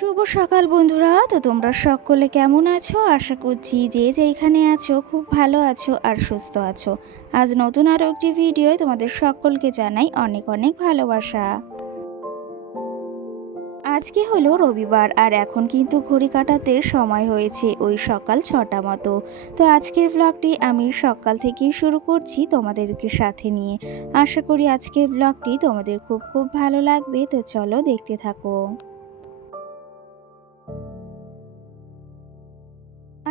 শুভ সকাল বন্ধুরা। তো তোমরা সকলে কেমন আছো? আশা করছি যে যেখানে আছো খুব ভালো আছো আর সুস্থ আছো। আজ নতুন আরও একটি ভিডিওয় তোমাদের সকলকে জানাই অনেক অনেক ভালোবাসা। আজকে হলো রবিবার আর এখন কিন্তু ঘড়ি কাটাতে সময় হয়েছে ওই সকাল 6টা মতো। তো আজকের ব্লগটি আমি সকাল থেকেই শুরু করছি তোমাদেরকে সাথে নিয়ে। আশা করি আজকের ব্লগটি তোমাদের খুব খুব ভালো লাগবে। তো চলো দেখতে থাকো।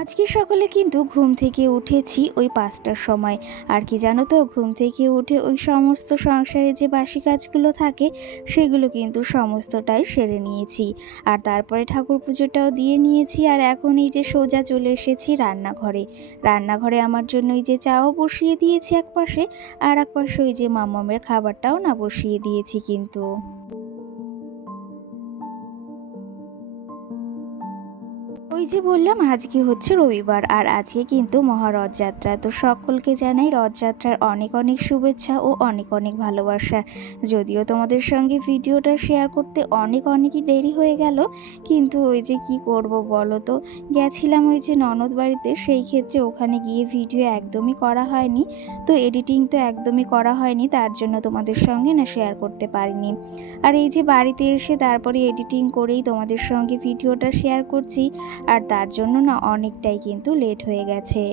আজকে সকালে কিন্তু ঘুম থেকে উঠেছি ওই 5টার সময়। আর কি জানো তো, ঘুম থেকে উঠে ওই সমস্ত সংসারে যে বাসি কাজগুলো থাকে সেগুলো কিন্তু সমস্তটাই সেরে নিয়েছি। আর তারপরে ঠাকুর পুজোটাও দিয়ে নিয়েছি। আর এখন এই যে সোজা চলে এসেছি রান্নাঘরে। রান্নাঘরে আমার জন্য এই যে চাও বসিয়ে দিয়েছি এক পাশে, আর এক পাশে ওই যে মামামের খাবারটাও না বসিয়ে দিয়েছি কিন্তু। ওই যে বললাম আজকে হচ্ছে রবিবার আর আজকে কিন্তু মহারথযাত্রা। তো সকলকে জানাই রথযাত্রার অনেক অনেক শুভেচ্ছা ও অনেক অনেক ভালোবাসা। যদিও তোমাদের সঙ্গে ভিডিওটা শেয়ার করতে অনেকই দেরি হয়ে গেল, কিন্তু ওই যে কি করব বলো তো, গেছিলাম ওই যে ননদ বাড়িতে, সেই ক্ষেত্রে ওখানে গিয়ে ভিডিও একদমই করা হয়নি। তো এডিটিং তো একদমই করা হয়নি, তার জন্য তোমাদের সঙ্গে না শেয়ার করতে পারিনি। আর এই যে বাড়িতে এসে তারপরে এডিটিং করেই তোমাদের সঙ্গে ভিডিওটা শেয়ার করছি। আর তার জন্য না অনেকটাই কিন্তু লেট হয়ে গেছে।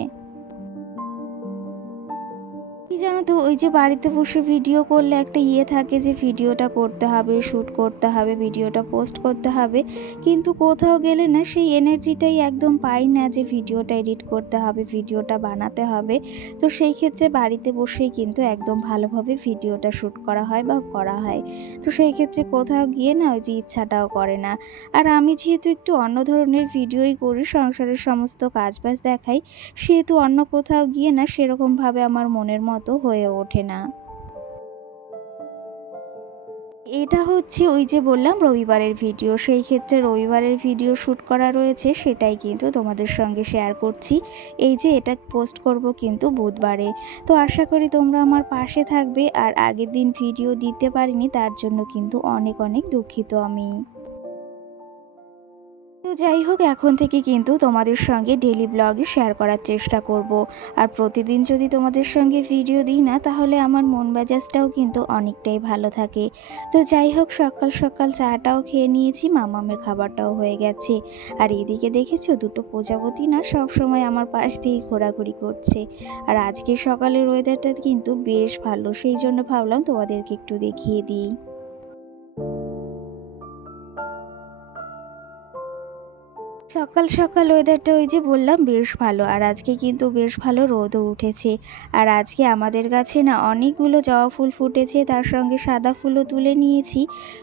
কি জানো তো, ওই যে বাড়িতে বসে ভিডিও করলে একটা থাকে যে ভিডিওটা করতে হবে, শ্যুট করতে হবে, ভিডিওটা পোস্ট করতে হবে, কিন্তু কোথাও গেলে না সেই এনার্জিটাই একদম পাই না যে ভিডিওটা এডিট করতে হবে, ভিডিওটা বানাতে হবে। তো সেই ক্ষেত্রে বাড়িতে বসেই কিন্তু একদম ভালোভাবে ভিডিওটা শ্যুট করা হয় বা করা হয়। তো সেই ক্ষেত্রে কোথাও গিয়ে না ওই যে ইচ্ছাটাও করে না। আর আমি যেহেতু একটু অন্য ধরনের ভিডিওই করি, সংসারের সমস্ত কাজবাজ দেখাই, সেহেতু অন্য কোথাও গিয়ে না সেরকমভাবে আমার মনের মতো হয়ে ওঠে না। এটা হচ্ছে ওই যে বললাম রবিবারের ভিডিও, সেই ক্ষেত্রে রবিবারের ভিডিও শ্যুট করা রয়েছে, সেটাই কিন্তু তোমাদের সঙ্গে শেয়ার করছি। এই যে এটা পোস্ট করব কিন্তু বুধবারে। তো আশা করি তোমরা আমার পাশে থাকবে। আর আগের দিন ভিডিও দিতে পারিনি, তার জন্য কিন্তু অনেক অনেক দুঃখিত আমি। তো যাই হোক, এখন থেকে কিন্তু তোমাদের সঙ্গে ডেইলি ব্লগে শেয়ার করার চেষ্টা করব। আর প্রতিদিন যদি তোমাদের সঙ্গে ভিডিও দিই না, তাহলে আমার মন মেজাজটাও কিন্তু অনেকটাই ভালো থাকে। তো যাই হোক, সকাল সকাল চাটাও খেয়ে নিয়েছি, মামামের খাবারটাও হয়ে গেছে। আর এদিকে দেখেছো দুটো প্রজাপতি না সব সময় আমার পাশ দিয়ে ঘোরাঘুরি করছে। আর আজকে সকালের ওয়েদারটা কিন্তু বেশ ভালো, সেই জন্য ভাবলাম তোমাদেরকে একটু দেখিয়ে দিই। সকাল সকাল ওয়েদারটা ওই যে বললাম বেশ ভালো। আর আজকে কিন্তু বেশ ভালো রোদও উঠেছে। আর আজকে আমাদের গাছে না অনেকগুলো জবা ফুল ফুটেছে, তার সঙ্গে সাদা ফুলও তুলে নিয়েছি।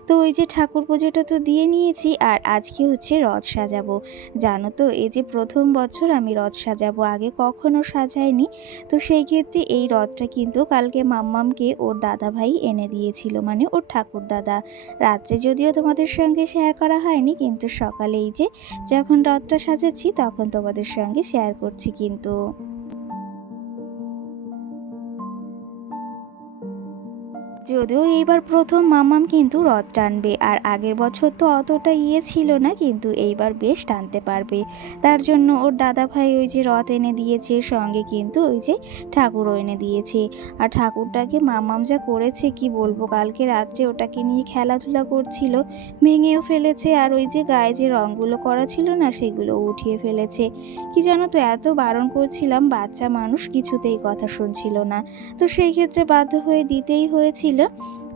তো ওই যে ঠাকুর পুজোটা তো দিয়ে নিয়েছি, আর আজকে হচ্ছে রথ সাজাবো। জানো তো, এই যে প্রথম বছর আমি রথ সাজাবো, আগে কখনো সাজাইনি। তো সেই ক্ষেত্রে এই রথটা কিন্তু কালকে মাম্মামকে ওর দাদা ভাই এনে দিয়েছিল, মানে ওর ঠাকুর দাদা। রাত্রে যদিও তোমাদের সঙ্গে শেয়ার করা হয়নি, কিন্তু সকালে এই যে যখন রথটা সাজাচ্ছি তখন তোমাদের সঙ্গে শেয়ার করছি কিন্তু। যদিও এইবার প্রথম মামাম কিন্তু রথ টানবে, আর আগের বছর তো অতটা ছিল না, কিন্তু এইবার বেশ টানতে পারবে। তার জন্য ওর দাদা ভাই ওই যে রথ এনে দিয়েছে, সঙ্গে কিন্তু ওই যে ঠাকুরও এনে দিয়েছে। আর ঠাকুরটাকে মামাম যা করেছে কি বলবো, কালকে রাত্রে ওটাকে নিয়ে খেলাধুলা করছিল, ভেঙেও ফেলেছে। আর ওই যে গায়ে যে রঙগুলো করা ছিল না, সেগুলো উঠিয়ে ফেলেছে। কি জানো তো, এত বারণ করছিলাম, বাচ্চা মানুষ কিছুতেই কথা শুনছিল না। তো সেই ক্ষেত্রে বাধ্য হয়ে দিতেই হয়েছিল।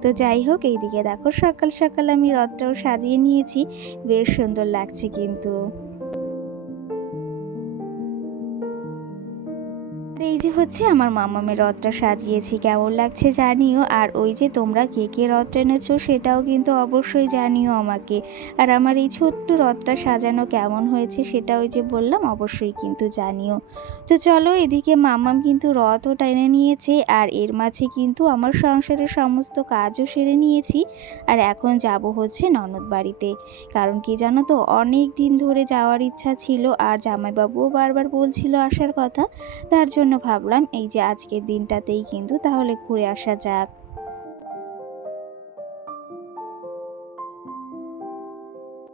তো যাই হোক, এইদিকে দেখো সকাল সকাল আমি রথটাও সাজিয়ে নিয়েছি, বেশ সুন্দর লাগছে কিন্তু। আর এই যে হচ্ছে আমার মামামের রথটা সাজিয়েছি, কেমন লাগছে জানিও। আর ওই যে তোমরা কে কে রথ টেনেছো সেটাও কিন্তু অবশ্যই জানিও আমাকে। আর আমার এই ছোট্ট রথটা সাজানো কেমন হয়েছে সেটা ওই যে বললাম অবশ্যই কিন্তু জানিও। তো চলো, এদিকে মামাম কিন্তু রথও টেনে নিয়েছে, আর এর মাঝে কিন্তু আমার সংসারের সমস্ত কাজও সেরে নিয়েছি। আর এখন যাব হচ্ছে ননদ বাড়িতে। কারণ কি জানো তো, অনেক দিন ধরে যাওয়ার ইচ্ছা ছিল, আর জামাইবাবুও বারবার বলছিল আসার কথা। তার জন্য ভাবলাম এই যে আজকের দিনটাতেই কিন্তু তাহলে ঘুরে আসা যাক।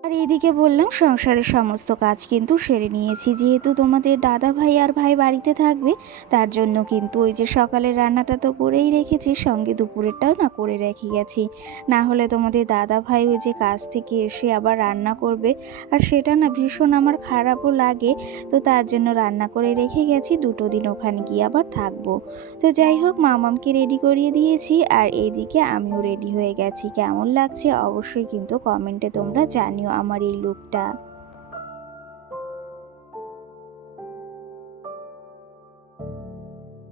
আর এইদিকে বললাম সংসারের সমস্ত কাজ কিন্তু সেরে নিয়েছি, যেহেতু তোমাদের দাদা ভাই আর ভাই বাড়িতে থাকবে তার জন্য কিন্তু ওই যে সকালের রান্নাটা তো করেই রেখেছি, সঙ্গে দুপুরেরটাও না করে রেখে গেছি। না হলে তোমাদের দাদা ভাই ওই যে কাজ থেকে এসে আবার রান্না করবে, আর সেটা না ভীষণ আমার খারাপও লাগে। তো তার জন্য রান্না করে রেখে গেছি, দুটো দিন ওখানে গিয়ে আবার থাকবো। তো যাই হোক, মামামকে রেডি করিয়ে দিয়েছি আর এইদিকে আমিও রেডি হয়ে গেছি। কেমন লাগছে অবশ্যই কিন্তু কমেন্টে তোমরা জানিও আমার এই লুকটা।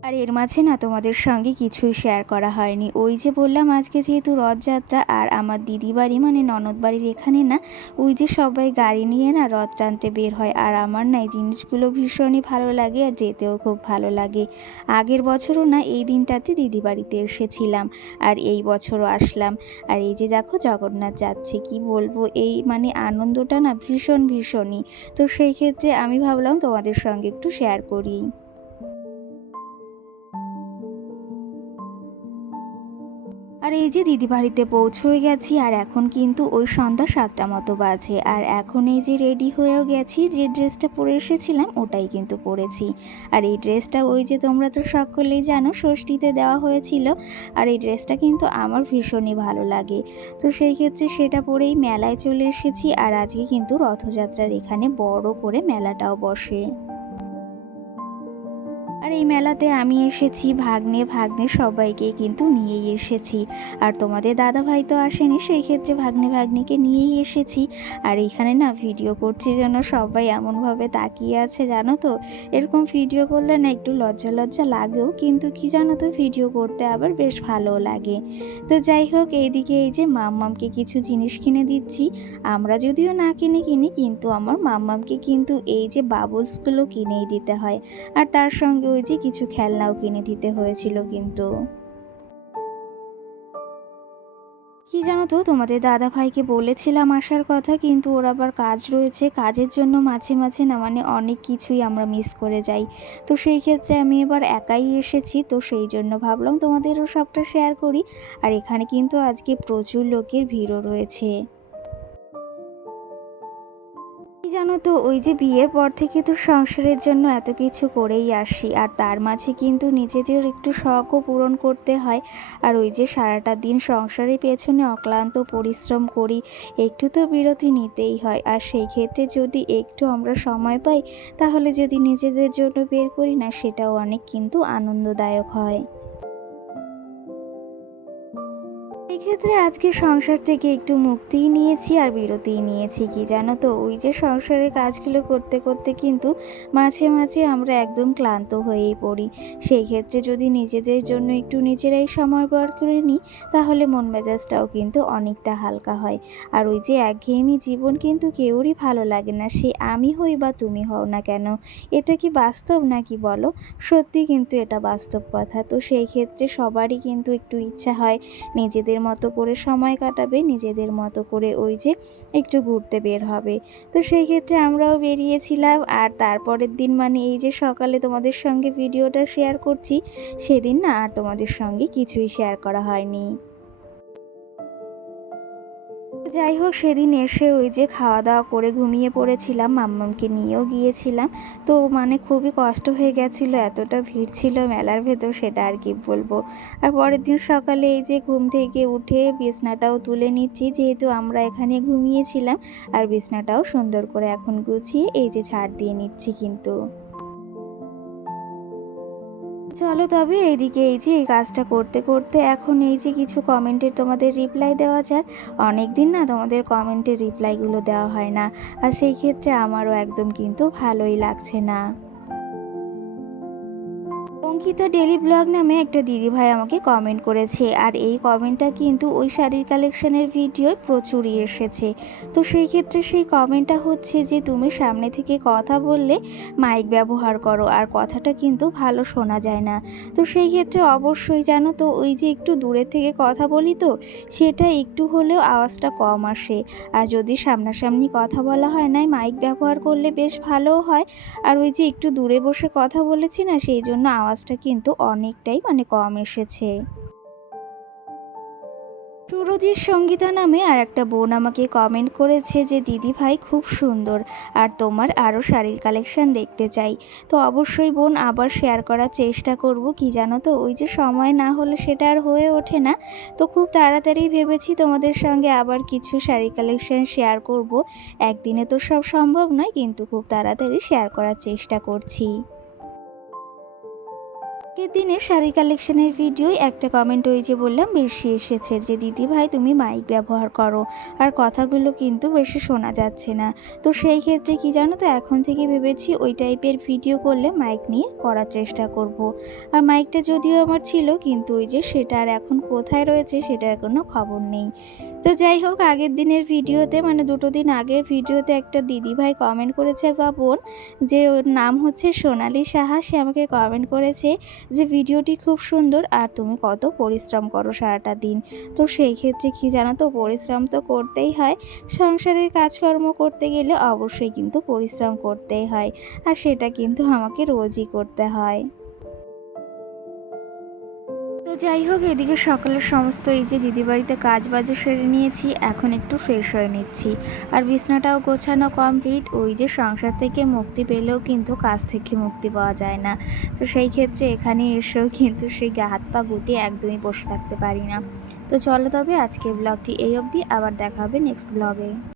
আর এর মাঝে না তোমাদের সঙ্গে কিছুই শেয়ার করা হয়নি। ওই যে বললাম আজকে যেহেতু রথযাত্রা, আর আমার দিদি বাড়ি মানে ননদ বাড়ির এখানে না ওই যে সবাই গাড়ি নিয়ে না রথ টানতে বের হয়, আর আমার না এই জিনিসগুলো ভীষণই ভালো লাগে আর যেতেও খুব ভালো লাগে। আগের বছরও না এই দিনটাতে দিদি বাড়িতে এসেছিলাম, আর এই বছরও আসলাম। আর এই যে দেখো জগন্নাথ যাচ্ছে, কি বলবো, এই মানে আনন্দটা না ভীষণই। তো সেই ক্ষেত্রে আমি ভাবলাম তোমাদের সঙ্গে একটু শেয়ার করি। আর এই যে দিদি বাড়িতে পৌঁছে গেছি, আর এখন কিন্তু ওই সন্ধ্যা 7টা মতো বাজে। আর এখন এই যে রেডি হয়েও গেছি, যে ড্রেসটা পরে এসেছিলাম ওটাই কিন্তু পরেছি। আর এই ড্রেসটা ওই যে তোমরা তো সকলেই জানো ষষ্ঠীতে দেওয়া হয়েছিল, আর এই ড্রেসটা কিন্তু আমার ভীষণই ভালো লাগে। তো সেই ক্ষেত্রে সেটা পরেই মেলায় চলে এসেছি, আর আজকে কিন্তু রথযাত্রার এখানে বড় করে মেলাটাও বসে। আর এই মেলাতে আমি এসেছি ভাগ্নে সবাইকে কিন্তু নিয়েই এসেছি। আর তোমাদের দাদা ভাই তো আসেনি, সেই ক্ষেত্রে ভাগ্নিকে নিয়েই এসেছি। আর এইখানে না ভিডিও করছি যেন সবাই এমনভাবে তাকিয়ে আছে, জানো তো এরকম ভিডিও করলে না একটু লজ্জা লাগেও, কিন্তু কি জানো তো ভিডিও করতে আবার বেশ ভালো লাগে। তো যাই হোক, এইদিকে এই যে মাম্মামকে কিছু জিনিস কিনে দিচ্ছি। আমরা যদিও না কিনি কিন্তু আমার মাম্মামকে কিন্তু এই যে বাবলসগুলো কিনেই দিতে হয়, আর তার সঙ্গে ওই যে কিছু খেলনাও কিনে দিতে হয়েছিল। কিন্তু কি জানো তো, তোমাদের দাদা ভাইকে বলেছিলাম আসার কথা, কিন্তু ওর আবার কাজ রয়েছে, কাজের জন্য মাঝে না মানে অনেক কিছুই আমরা মিস করে যাই। তো সেই ক্ষেত্রে আমি এবার একাই এসেছি, তো সেই জন্য ভাবলাম তোমাদেরও সবটা শেয়ার করি। আর এখানে কিন্তু আজকে প্রচুর লোকের ভিড়ও রয়েছে। কি জানো তো, ওই যে বিয়ের পর থেকে তো সংসারের জন্য এত কিছু করেই আসি, আর তার মাঝে কিন্তু নিজেদের একটু শখও পূরণ করতে হয়। আর ওই যে সারাটা দিন সংসারের পেছনে অক্লান্ত পরিশ্রম করি, একটু তো বিরতি নিতেই হয়। আর সেই ক্ষেত্রে যদি একটু আমরা সময় পাই, তাহলে যদি নিজেদের জন্য বের করি না, সেটাও অনেক কিন্তু আনন্দদায়ক হয়। এক্ষেত্রে আজকে সংসার থেকে একটু মুক্তিই নিয়েছি আর বিরতিই নিয়েছি। কি জানো তো, ওই যে সংসারের কাজগুলো করতে করতে কিন্তু মাঝে আমরা একদম ক্লান্ত হয়েই পড়ি। সেই ক্ষেত্রে যদি নিজেদের জন্য একটু নিজেরাই সময় বার করে নিই, তাহলে মন মেজাজটাও কিন্তু অনেকটা হালকা হয়। আর ওই যে একঘেয়েমি জীবন কিন্তু কেউরই ভালো লাগে না, সে আমি হই বা তুমি হও না কেন। এটা কি বাস্তব নাকি বলো? সত্যি কিন্তু এটা বাস্তব কথা। তো সেই ক্ষেত্রে সবারই কিন্তু একটু ইচ্ছা হয় নিজেদের মতো করে সময় কাটাবে, নিজেদের মতো করে ওই যে একটু ঘুরতে বের হবে। তো সেই ক্ষেত্রে আমরাও বেরিয়েছিলাম। আর তারপরের দিন মানে এই যে সকালে তোমাদের সঙ্গে ভিডিওটা শেয়ার করছি, সেদিন না আর তোমাদের সঙ্গে কিছুই শেয়ার করা হয়নি। যাই হোক, সেদিন এসে ওই যে খাওয়া দাওয়া করে ঘুমিয়ে পড়েছিলাম, মাম্মামকে নিয়েও গিয়েছিলাম। তো মানে খুবই কষ্ট হয়ে গেছিলো, এতটা ভিড় ছিল মেলার ভেতর, সেটা আর কি বলবো। আর পরের দিন সকালে এই যে ঘুম থেকে উঠে বিছনাটাও তুলে নিচ্ছি, যেহেতু আমরা এখানে ঘুমিয়েছিলাম। আর বিছনাটাও সুন্দর করে এখন গুছিয়ে এই যে ঝাড় দিয়ে নিচ্ছি কিন্তু। চলো তবে এইদিকে এই যে এই কাজটা করতে করতে এখন এই যে কিছু কমেন্টের তোমাদের রিপ্লাই দেওয়া যাক। অনেক দিন না তোমাদের কমেন্টের রিপ্লাইগুলো দেওয়া হয় না, আর সেই ক্ষেত্রে আমারও একদম কিন্তু ভালোই লাগছে না। অঙ্কিতা ডেলি ব্লগ নামে একটা দিদিভাই আমাকে কমেন্ট করেছে, আর এই কমেন্টটা কিন্তু ওই শাড়ির কালেকশনের ভিডিওয় প্রচুরই এসেছে। তো সেই ক্ষেত্রে সেই কমেন্টটা হচ্ছে যে তুমি সামনে থেকে কথা বললে মাইক ব্যবহার করো, আর কথাটা কিন্তু ভালো শোনা যায় না। তো সেই ক্ষেত্রে অবশ্যই জানো তো, ওই যে একটু দূরের থেকে কথা বলি তো সেটা একটু হলেও আওয়াজটা কম আসে। আর যদি সামনাসামনি কথা বলা হয় না, মাইক ব্যবহার করলে বেশ ভালোও হয়। আর ওই যে একটু দূরে বসে কথা বলেছি না, সেই জন্য আওয়াজটা কিন্তু অনেকটাই মানে কম এসেছে। সুরজিৎ সঙ্গীতা নামে আর একটা বোন আমাকে কমেন্ট করেছে যে দিদি ভাই খুব সুন্দর আর তোমার আরও শাড়ির কালেকশন দেখতে চাই। তো অবশ্যই বোন আবার শেয়ার করার চেষ্টা করব। কি জানো তো, ওই যে সময় না হলে সেটা আর হয়ে ওঠে না। তো খুব তাড়াতাড়ি ভেবেছি তোমাদের সঙ্গে আবার কিছু শাড়ি কালেকশন শেয়ার করব। একদিনে তো সব সম্ভব নয়, কিন্তু খুব তাড়াতাড়ি শেয়ার করার চেষ্টা করছি। আগের দিনের শাড়ি কালেকশনের ভিডিও একটা কমেন্ট ওই যে বললাম বেশি এসেছে যে দিদি ভাই তুমি মাইক ব্যবহার করো আর কথাগুলো কিন্তু বেশি শোনা যাচ্ছে না। তো সেই ক্ষেত্রে কি জানো তো, এখন থেকে ভেবেছি ওই টাইপের ভিডিও করলে মাইক নিয়ে করার চেষ্টা করব। আর মাইকটা যদিও আমার ছিল, কিন্তু ওই যে সেটা আর এখন কোথায় রয়েছে সেটার কোনো খবর নেই। তো যাই হোক, আগের দিনের ভিডিওতে মানে 2 দিন আগের ভিডিওতে একটা দিদি ভাই কমেন্ট করেছে বা বোন, যে ওর নাম হচ্ছে সোনালি সাহা। সে আমাকে কমেন্ট করেছে যে ভিডিওটি খুব সুন্দর আর তুমি কত পরিশ্রম করো সারাটা দিন। তো সেই ক্ষেত্রে কি জানো তো, পরিশ্রম তো করতেই হয়। সংসারের কাজকর্ম করতে গেলে অবশ্যই কিন্তু পরিশ্রম করতেই হয়, আর সেটা কিন্তু আমাকে রোজই করতে হয়। তো যাই হোক, এদিকে সকালের সমস্ত এই যে দিদি বাড়িতে কাজ বাজও সেরে নিয়েছি, এখন একটু ফ্রেশ হয়ে নিচ্ছি। আর বিছনাটাও গোছানো কমপ্লিট। ওই যে সংসার থেকে মুক্তি পেলেও কিন্তু কাজ থেকে মুক্তি পাওয়া যায় না। তো সেই ক্ষেত্রে এখানে এসেও কিন্তু সেই গা হাত পা গুটিয়ে একদমই বসে থাকতে পারি না। তো চলো তবে আজকের ব্লগটি এই অবধি, আবার দেখা হবে নেক্সট ব্লগে।